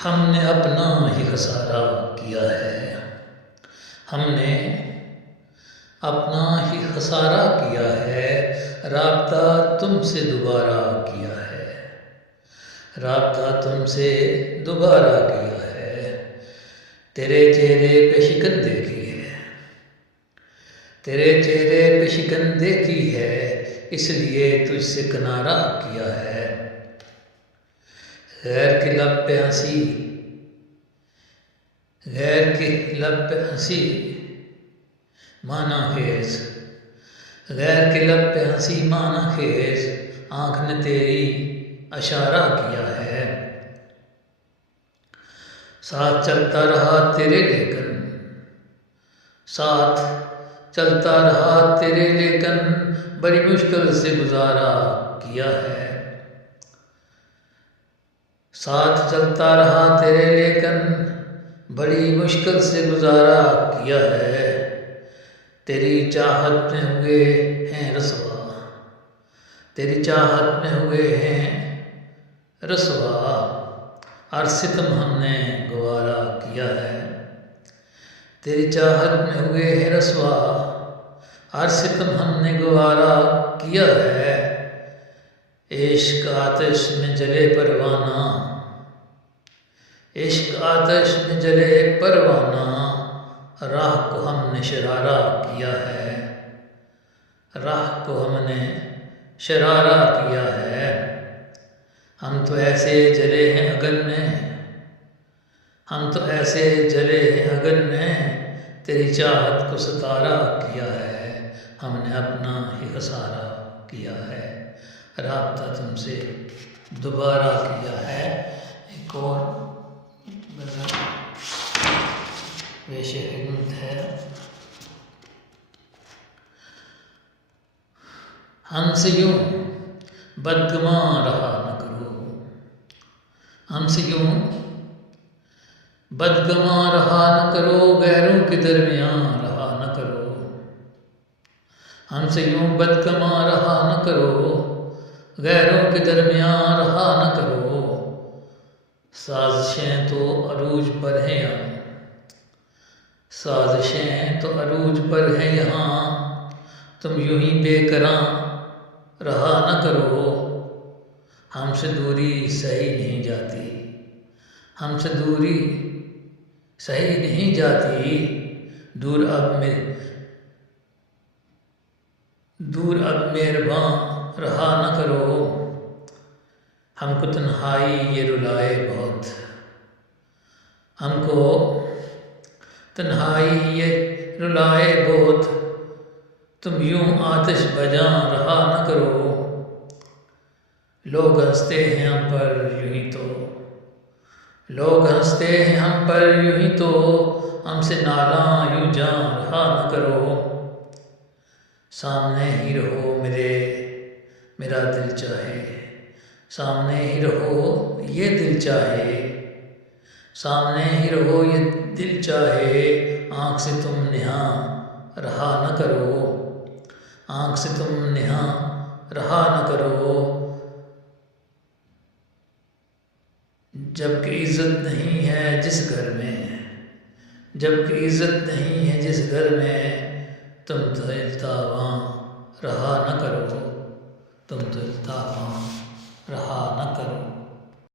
हमने अपना ही खसारा किया है। हमने अपना ही खसारा किया है। राब्ता तुमसे दोबारा किया है। राब्ता तुमसे दोबारा किया है। तेरे चेहरे पे शिकन देखी है। तेरे चेहरे पे शिकन देखी है, इसलिए तुझसे किनारा किया है। गैर के लब पे हंसी, गैर के लब पे हंसी माना खेज। गैर के लब पे हंसी माना खेज, आँख ने तेरी इशारा किया है। साथ चलता रहा तेरे लेकिन, साथ चलता रहा तेरे लेकिन, बड़ी मुश्किल से गुजारा किया है। साथ चलता रहा तेरे लेकिन, बड़ी मुश्किल से गुजारा किया है। तेरी चाहत में हुए हैं रसवा, तेरी चाहत में हुए हैं रसवा, हर सितम हमने गवारा किया है। तेरी चाहत में हुए हैं रसवा, हर सितम हमने गवारा किया है। इश्क आतिश में जले परवाना, इश्क आतिश में जले परवाना, राह को हमने शरारा किया है। राह को हमने शरारा किया है। हम तो ऐसे जले हैं अगन में, हम तो ऐसे जले हैं अगन में, तेरी चाहत को सितारा किया है। हमने अपना ही खसारा किया है। राब्ता तुमसे दोबारा किया है। एक और पेश खिदमत है। हमसे यूं बदगुमा रहा न करो, हमसे यूं बदगुमा रहा न करो, गैरों के दरमियान रहा न करो। हमसे यूं बदगुमा रहा न करो, गैरों के दरमियान रहा न करो। साजिशें तो अरूज पर हैं यहाँ, साजिशें तो अरूज पर हैं यहाँ, तुम यूं ही बेकरां रहा न करो। हमसे दूरी सही नहीं जाती, हमसे दूरी सही नहीं जाती, दूर अब मेहरबां रहा न करो। हमको तन्हाई ये रुलाए बहुत, हमको तन्हाई ये रुलाए बहुत, तुम यूं आतिश बजां रहा न करो। लोग हंसते हैं हम पर यूं ही तो, लोग हंसते हैं हम पर यूं ही तो, हमसे नाला यूं जां रहा न करो। सामने ही रहो मेरा दिल चाहे, सामने ही रहो ये दिल चाहे, सामने ही रहो ये दिल चाहे, आँख से तुम निहा रहा न करो, आँख से तुम निहा रहा न करो। जबकि इज़्ज़त नहीं है जिस घर में, जबकि इज़्ज़त नहीं है जिस घर में, तुम तो इल्तावां रहा न करो, तुम तो इल्तावां रहा न करो।